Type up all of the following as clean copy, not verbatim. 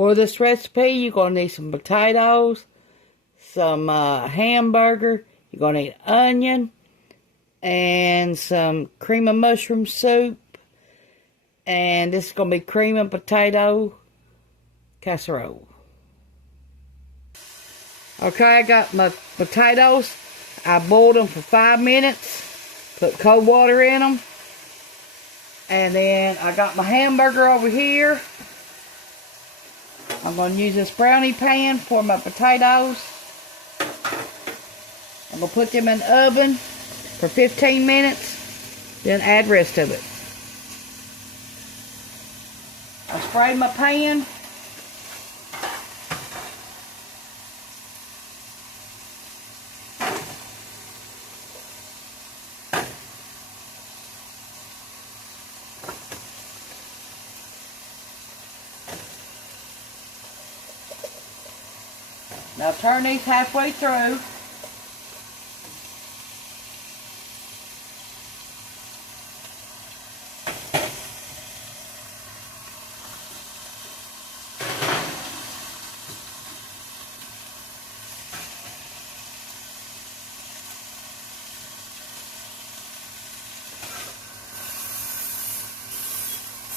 For this recipe, you're going to need some potatoes, some hamburger, you're going to need onion, and some cream of mushroom soup. And this is going to be cream and potato casserole. Okay, I got my potatoes. I boiled them for 5 minutes. Put cold water in them. And then I got my hamburger over here. I'm going to use this brownie pan for my potatoes. I'm going to put them in the oven for 15 minutes. Then add the rest of it. I spray my pan. Now turn these halfway through.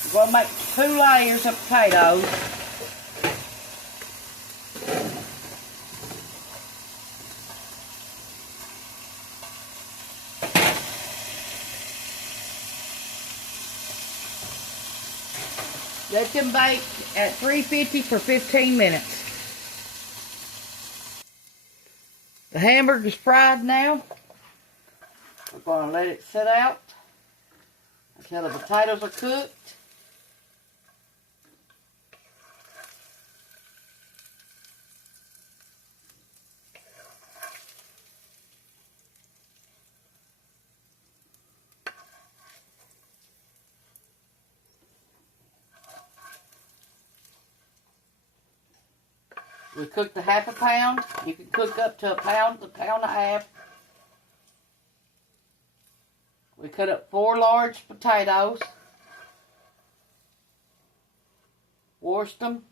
We're going to make 2 layers of potatoes. Let them bake at 350 for 15 minutes. The hamburger's fried now. We're going to let it sit out until the potatoes are cooked. We cooked a half a pound. You can cook up to a pound and a half. We cut up 4 large potatoes. Washed them,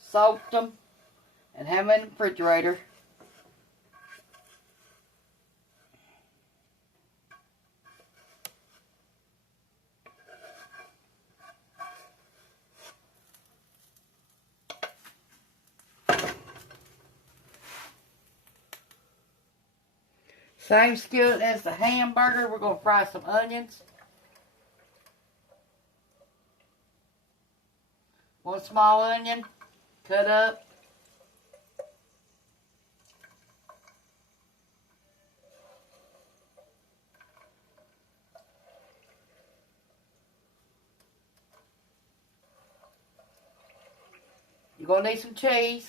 soaked them, and have them in the refrigerator. Same skillet as the hamburger. We're going to fry some onions. 1 small onion, cut up. You're going to need some cheese.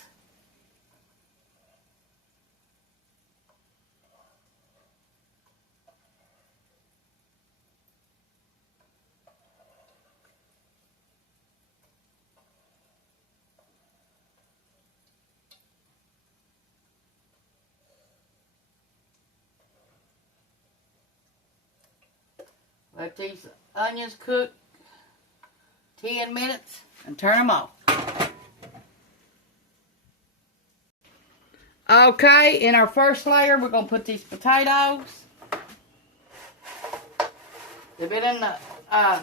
Let these onions cook 10 minutes and turn them off. Okay, in our first layer, we're going to put these potatoes. They've been in the,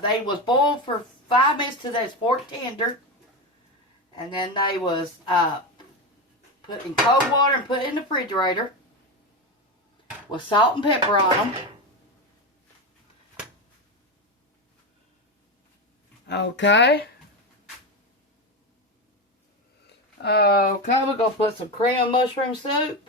they was boiled for 5 minutes till they was fork tender. And then they was put in cold water and put in the refrigerator with salt and pepper on them. Okay. Okay, we're going to put some cream and mushroom soup.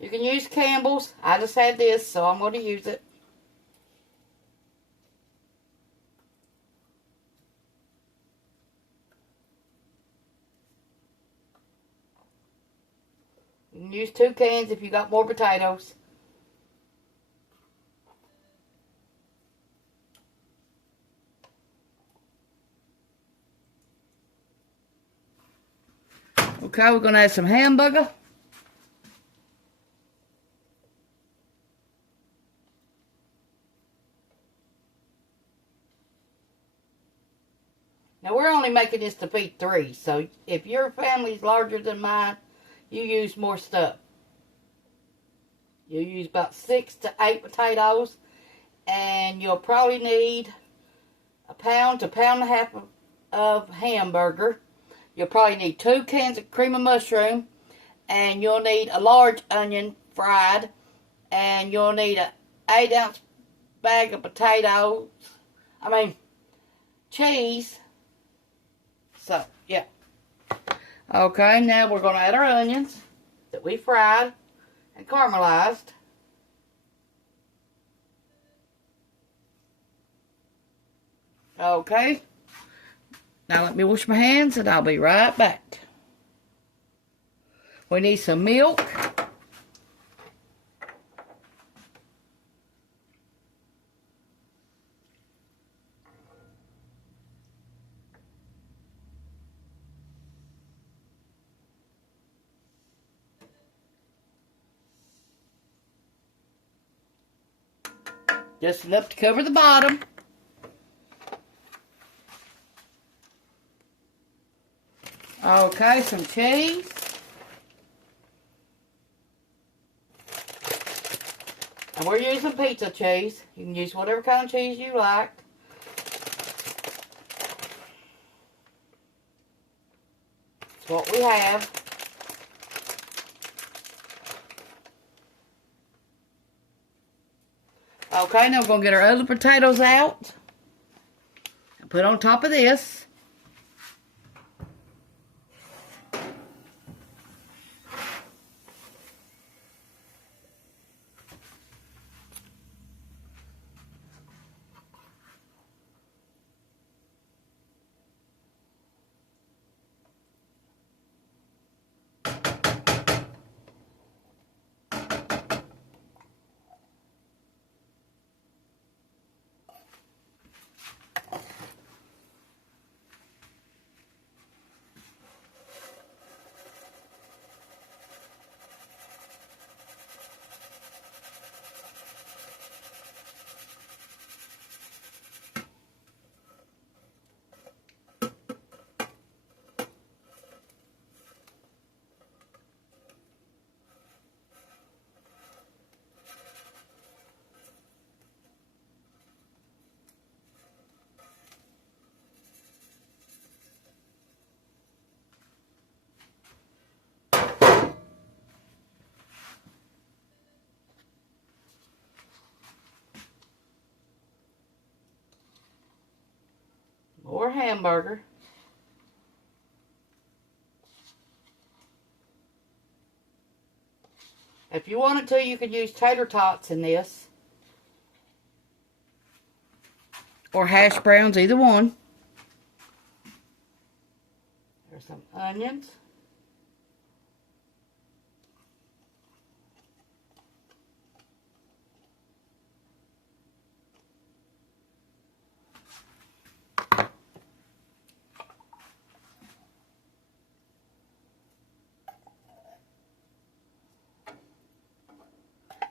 You can use Campbell's. I just had this, so I'm going to use it. You can use 2 cans if you got more potatoes. Okay, we're going to add some hamburger. Now, we're only making this to feed 3, so if your family's larger than mine, you use more stuff. You use about 6 to 8 potatoes, and you'll probably need a pound to pound and a half of hamburger. You'll probably need 2 cans of cream of mushroom, and you'll need a large onion fried, and you'll need an 8-ounce bag of cheese. So, yeah. Okay, now we're going to add our onions that we fried and caramelized. Okay. Now let me wash my hands and I'll be right back. We need some milk. Just enough to cover the bottom. Okay, some cheese. And we're using pizza cheese. You can use whatever kind of cheese you like. That's what we have. Okay, now we're going to get our other potatoes out and put on top of this. More hamburger. If you wanted to, you could use tater tots in this. Or hash browns, either one. There's some onions.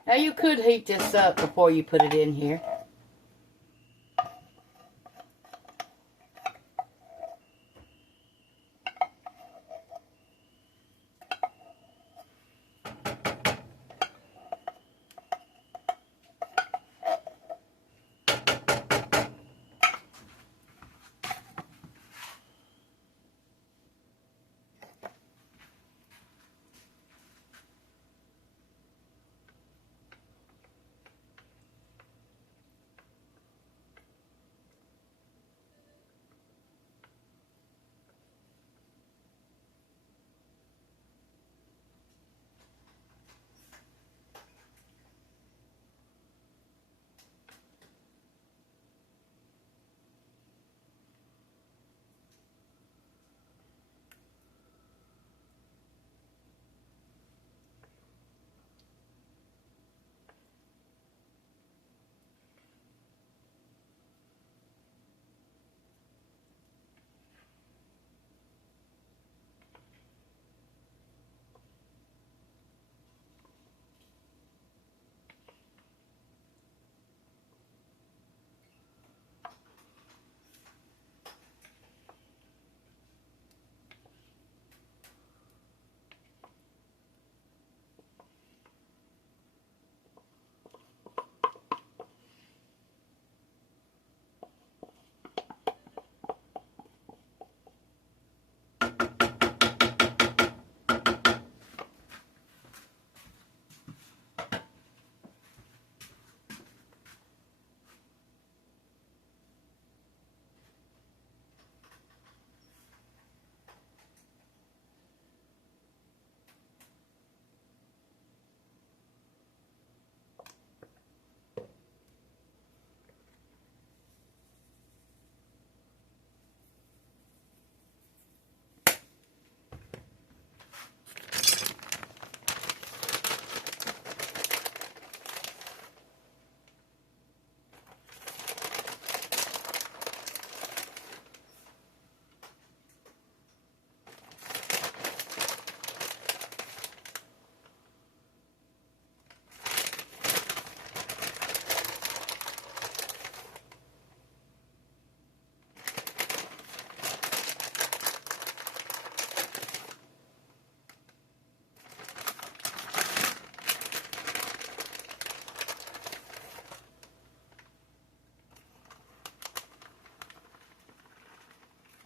Now you could heat this up before you put it in here.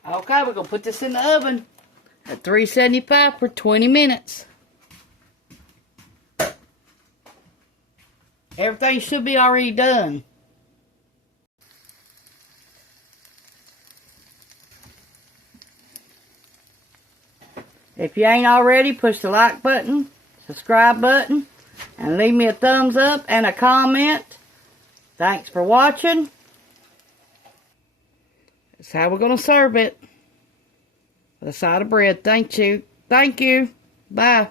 Okay, we're going to put this in the oven at 375 for 20 minutes. Everything should be already done. If you ain't already, push the like button, subscribe button, and leave me a thumbs up and a comment. Thanks for watching. That's how we're going to serve it. With a side of bread. Thank you. Thank you. Bye.